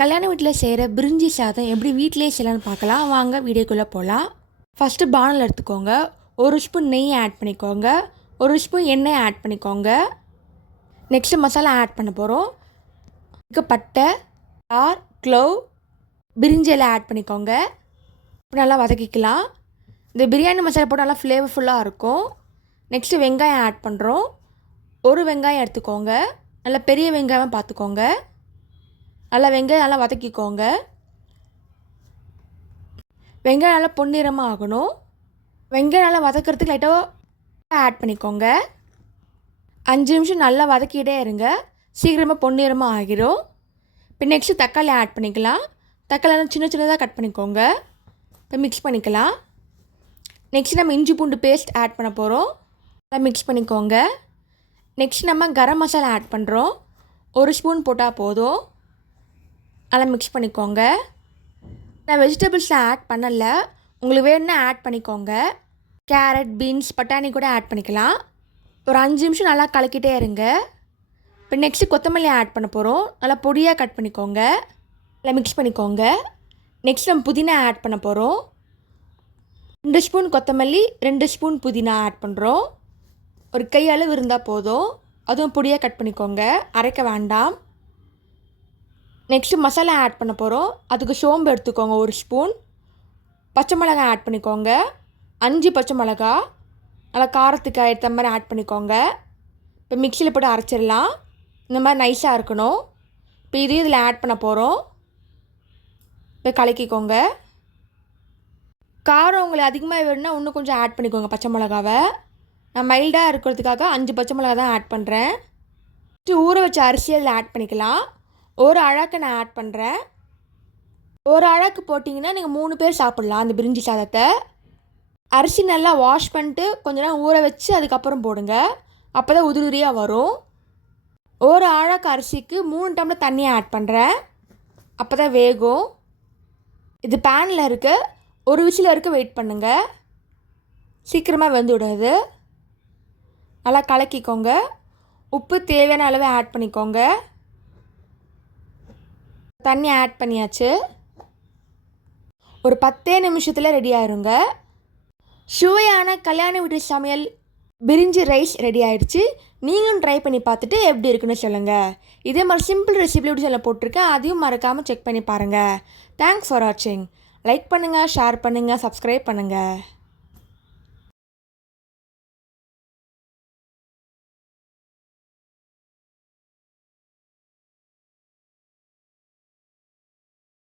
கல்யாண வீட்டில் செய்கிற பிரிஞ்சி சாதம் எப்படி வீட்டிலே செய்யலான்னு பார்க்கலாம். வாங்க வீடியோக்குள்ளே போகலாம் ஃபஸ்ட்டு பானல் எடுத்துக்கோங்க. ஒரு ஸ்பூன் நெய் ஆட் பண்ணிக்கோங்க. ஒரு ஸ்பூன் எண்ணெய் ஆட் பண்ணிக்கோங்க. நெக்ஸ்ட்டு மசாலா ஆட் பண்ண போகிறோம் இதுக்கு பட்டை ஆர் க்ளோவ் பிரிஞ்சி எல்லாம் ஆட் பண்ணிக்கோங்க. இப்போ நல்லா வதக்கிக்கலாம். இந்த பிரியாணி மசாலா போட்டு நல்லா ஃப்ளேவர்ஃபுல்லாக இருக்கும். நெக்ஸ்ட்டு வெங்காயம் ஆட் பண்ணுறோம் ஒரு வெங்காயம் எடுத்துக்கோங்க. நல்லா பெரிய வெங்காயம் பார்த்துக்கோங்க நல்லா வெங்காயம் நல்லா வதக்கிக்கோங்க. வெங்காயம் நல்லா பொன்னிறமாக ஆகணும். வெங்காயம் நல்லா வதக்கிறதுக்கு லைட்டாக ஆட் பண்ணிக்கோங்க. அஞ்சு நிமிஷம் நல்லா வதக்கிட்டே இருங்க. சீக்கிரமாக பொன்னிறமாக ஆகிரும். இப்போ நெக்ஸ்ட்டு தக்காளி ஆட் பண்ணிக்கலாம். தக்காளி சின்ன சின்னதாக கட் பண்ணிக்கோங்க. இப்போ மிக்ஸ் பண்ணிக்கலாம். நெக்ஸ்ட் நம்ம இஞ்சி பூண்டு பேஸ்ட் ஆட் பண்ண போகிறோம் நல்லா மிக்ஸ் பண்ணிக்கோங்க. நெக்ஸ்ட் நம்ம கரம் மசாலா ஆட் பண்ணுறோம் ஒரு ஸ்பூன் போட்டால் போதும். நல்லா மிக்ஸ் பண்ணிக்கோங்க. நான் வெஜிடபிள்ஸ்லாம் ஆட் பண்ணலை. உங்களுக்கு வேணும்னா ஆட் பண்ணிக்கோங்க. கேரட் பீன்ஸ் பட்டாணி கூட ஆட் பண்ணிக்கலாம். ஒரு அஞ்சு நிமிஷம் நல்லா கலக்கிட்டே இருங்க. இப்போ நெக்ஸ்ட்டு கொத்தமல்லி ஆட் பண்ண போகிறோம் நல்லா பொடியாக கட் பண்ணிக்கோங்க. நல்லா மிக்ஸ் பண்ணிக்கோங்க. நெக்ஸ்ட் நம்ம புதினா ஆட் பண்ண போகிறோம் ரெண்டு ஸ்பூன் கொத்தமல்லி ரெண்டு ஸ்பூன் புதினா ஆட் பண்ணுறோம் ஒரு கை அளவு இருந்தால் போதும். அதுவும் பொடியாக கட் பண்ணிக்கோங்க. அரைக்க வேண்டாம். நெக்ஸ்ட்டு மசாலா ஆட் பண்ண போகிறோம் அதுக்கு சோம்பு எடுத்துக்கோங்க ஒரு ஸ்பூன் பச்சை மிளகாய் ஆட் பண்ணிக்கோங்க. அஞ்சு பச்சை மிளகா. நல்லா காரத்துக்கு ஏற்ற மாதிரி ஆட் பண்ணிக்கோங்க. இப்போ மிக்சியில் போட்டு அரைச்சிடலாம். இந்த மாதிரி நைஸாக இருக்கணும். இப்போ இதையும் இதில் ஆட் பண்ண போகிறோம் இப்போ கலக்கிக்கோங்க. காரம் உங்களுக்கு அதிகமாக வேணும்னா இன்னும் கொஞ்சம் ஆட் பண்ணிக்கோங்க பச்சை மிளகாவை. நான் மைல்டாக இருக்கிறதுக்காக அஞ்சு பச்சை மிளகா தான் ஆட் பண்ணுறேன் ஊற வச்ச அரிசி அதில் ஆட் பண்ணிக்கலாம். ஒரு அழாக்கு நான் ஆட் பண்ணுறேன் ஒரு அழாக்கு போட்டிங்கன்னா நீங்கள் மூணு பேர் சாப்பிட்லாம் அந்த பிரிஞ்சி சாதத்தை. அரிசி நல்லா வாஷ் பண்ணிட்டு கொஞ்ச நேரம் ஊற வச்சு அதுக்கப்புறம் போடுங்க. அப்போ தான் உதிரியாக வரும். ஒரு அழகு அரிசிக்கு மூணு டம்ளர் தண்ணியை ஆட் பண்ணுறேன் அப்போ தான் வேகும். இது பேனில் இருக்க. ஒரு விசில் வரைக்கும் வெயிட் பண்ணுங்கள் சீக்கிரமாக வெந்து விடாது. நல்லா கலக்கிக்கோங்க. உப்பு தேவையான அளவு ஆட் பண்ணிக்கோங்க. தண்ணி ஆட் பண்ணியாச்சு. ஒரு பத்தே நிமிஷத்தில் ரெடி ஆயிருங்க. சுவையான கல்யாண வீட்டு சமையல் பிரிஞ்சி ரைஸ் ரெடி ஆயிடுச்சு நீங்களும் ட்ரை பண்ணி பார்த்துட்டு எப்படி இருக்குன்னு சொல்லுங்கள் இதே மாதிரி சிம்பிள் ரெசிபி எப்படி சொல்ல போட்டிருக்கேன் அதையும் மறக்காமல் செக் பண்ணி பாருங்கள் தேங்க்ஸ் ஃபார் வாட்சிங் லைக் பண்ணுங்கள் ஷேர் பண்ணுங்கள் சப்ஸ்கிரைப் பண்ணுங்கள்